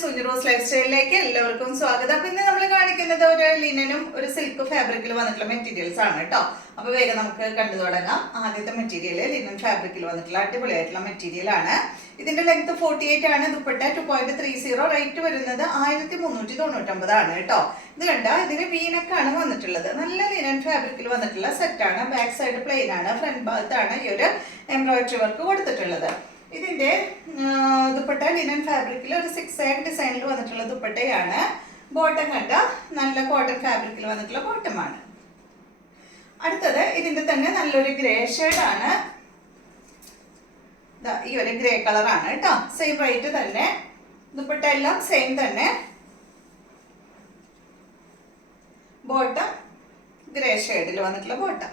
സുനിറോസ് life സ്റ്റൈലിലേക്ക് എല്ലാവർക്കും സ്വാഗതം. പിന്നെ നമ്മൾ കാണിക്കുന്നത് ഒരു ലിനനും ഒരു സിൽക്ക് ഫാബ്രിക്കിൽ വന്നിട്ടുള്ള മെറ്റീരിയൽസ് ആണ് കേട്ടോ. അപ്പൊ വേഗം നമുക്ക് കണ്ടു തുടങ്ങാം. ആദ്യത്തെ മെറ്റീരിയൽ ലിനൻ ഫാബ്രിക്കിൽ വന്നിട്ടുള്ള അടിപൊളിയായിട്ടുള്ള മെറ്റീരിയൽ ആണ്. ഇതിന്റെ ലെങ്ത് 48 ആണ്. ദുപ്പട്ട 2.30, റേറ്റ് വരുന്നത് 1399 ആണ് കേട്ടോ. ഇത് കണ്ട ഇതിന് വീനക്കാണ് വന്നിട്ടുള്ളത്. നല്ല ലിനൻ ഫാബ്രിക്കിൽ വന്നിട്ടുള്ള സെറ്റ് ആണ്. ബാക്ക് സൈഡ് പ്ലെയിൻ ആണ്, ഫ്രണ്ട് ഭാഗത്താണ് ഈ ഒരു എംബ്രോയിഡറി വർക്ക് കൊടുത്തിട്ടുള്ളത്. ഇതിന്റെ ദുപ്പട്ട ലിനൻ ഫാബ്രിക്കിൽ ഒരു 6 ഡിസൈനിൽ വന്നിട്ടുള്ള ദുപ്പട്ടയാണ്. ബോട്ടം കണ്ട നല്ല കോട്ടൺ ഫാബ്രിക്കിൽ വന്നിട്ടുള്ള ബോട്ടമാണ്. അടുത്തത് ഇതിന്റെ തന്നെ നല്ലൊരു ഗ്രേ ഷെയ്ഡാണ്. ഈ ഒരു ഗ്രേ കളറാണ് കേട്ടോ. സെയിം റേറ്റ് തന്നെ. ദുപ്പട്ട എല്ലാം സെയിം തന്നെ. ബോട്ടം ഗ്രേ ഷെയ്ഡിൽ വന്നിട്ടുള്ള ബോട്ടം.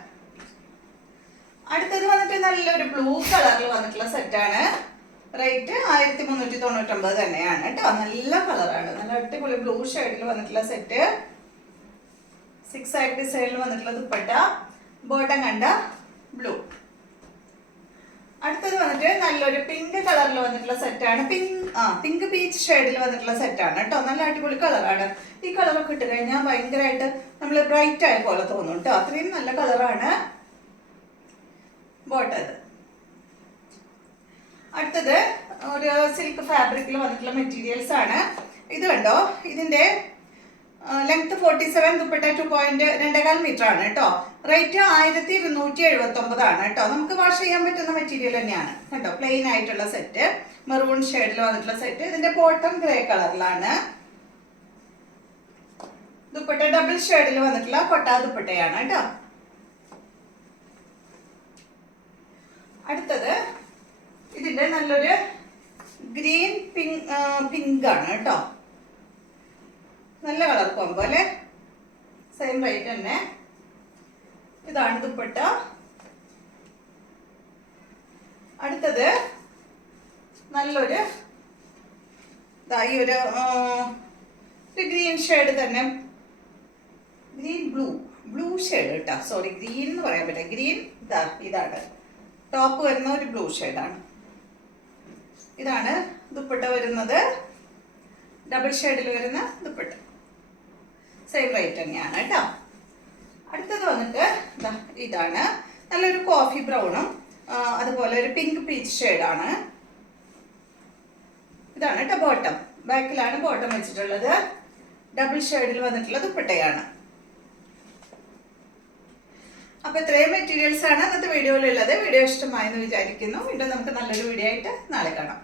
അടുത്തത് വന്നിട്ട് നല്ലൊരു ബ്ലൂ കളറിൽ വന്നിട്ടുള്ള സെറ്റാണ്. റേറ്റ് 1399 തന്നെയാണ് കേട്ടോ. നല്ല കളറാണ്, നല്ല അടിപൊളി ബ്ലൂ ഷെയ്ഡിൽ വന്നിട്ടുള്ള സെറ്റ്. 6 ഡിസൈനിൽ വന്നിട്ടുള്ള ദുപ്പട്ട. ബോട്ടം കണ്ട ബ്ലൂ. അടുത്തത് വന്നിട്ട് നല്ലൊരു പിങ്ക് കളറിൽ വന്നിട്ടുള്ള സെറ്റാണ്. പിങ്ക് പീച്ച് ഷെയ്ഡിൽ വന്നിട്ടുള്ള സെറ്റാണ് കേട്ടോ. നല്ല അടിപൊളി കളറാണ്. ഈ കളറൊക്കെ ഇട്ട് കഴിഞ്ഞാൽ ഭയങ്കരമായിട്ട് നമ്മൾ ബ്രൈറ്റ് ആയ പോലെ തോന്നും കേട്ടോ. അത്രയും നല്ല കളറാണ്. ബോട്ടത്. അടുത്തത് ഒരു സിൽക്ക് ഫാബ്രിക്കിൽ വന്നിട്ടുള്ള മെറ്റീരിയൽസ് ആണ്. ഇത് കണ്ടോ, ഇതിന്റെ ലെങ്ത് 47, ദുപ്പട്ട 2.25 മീറ്റർ ആണ് കേട്ടോ. റേറ്റ് 1279 ആണ് കേട്ടോ. നമുക്ക് വാഷ് ചെയ്യാൻ പറ്റുന്ന മെറ്റീരിയൽ തന്നെയാണ് കേട്ടോ. പ്ലെയിൻ ആയിട്ടുള്ള സെറ്റ്, മെറൂൺ ഷെയ്ഡിൽ വന്നിട്ടുള്ള സെറ്റ്. ഇതിന്റെ ബോട്ടം ഗ്രേ കളറിലാണ്. ദുപ്പട്ട ഡബിൾ ഷെയ്ഡിൽ വന്നിട്ടുള്ള കൊട്ടാ ദുപ്പട്ടയാണ് കേട്ടോ. അടുത്തത് ഇതിന്റെ നല്ലൊരു ഗ്രീൻ പിങ്ക് ആണ് കേട്ടോ. നല്ല കളർ കോമ്പോ അല്ലേ. സെയിം റേറ്റ് തന്നെ. ഇതാണ് ദുപ്പട്ട. അടുത്തത് നല്ലൊരു ഈ ഒരു ഗ്രീൻ ഷെയ്ഡ് തന്നെ. ഗ്രീൻ ബ്ലൂ ഷെയ്ഡ് കേട്ടോ. സോറി, ഗ്രീൻ എന്ന് പറയാൻ പറ്റില്ല. ഗ്രീൻ ഇതാണ് ടോപ്പ് വരുന്ന ഒരു ബ്ലൂ ഷെയ്ഡാണ്. ഇതാണ് ദുപ്പട്ട വരുന്നത്. ഡബിൾ ഷെയ്ഡിൽ വരുന്ന ദുപ്പട്ട. സെയിം റേറ്റ് തന്നെയാണ് കേട്ടോ. അടുത്തത് വന്നിട്ട് ഇതാണ് നല്ലൊരു കോഫി ബ്രൗണും അതുപോലെ ഒരു പിങ്ക് പീച്ച് ഷെയ്ഡാണ്. ഇതാണ് കേട്ടോ ബോട്ടം. ബാക്കിലാണ് ബോട്ടം വെച്ചിട്ടുള്ളത്. ഡബിൾ ഷെയ്ഡിൽ വന്നിട്ടുള്ള ദുപ്പട്ടയാണ്. അപ്പൊ ഇത്രയും മെറ്റീരിയൽസ് ആണ് ഇന്നത്തെ വീഡിയോയിലുള്ളത്. വീഡിയോ ഇഷ്ടമായെന്ന് വിചാരിക്കുന്നു. വീണ്ടും നമുക്ക് നല്ലൊരു വീഡിയോ ആയിട്ട് നാളെ കാണാം.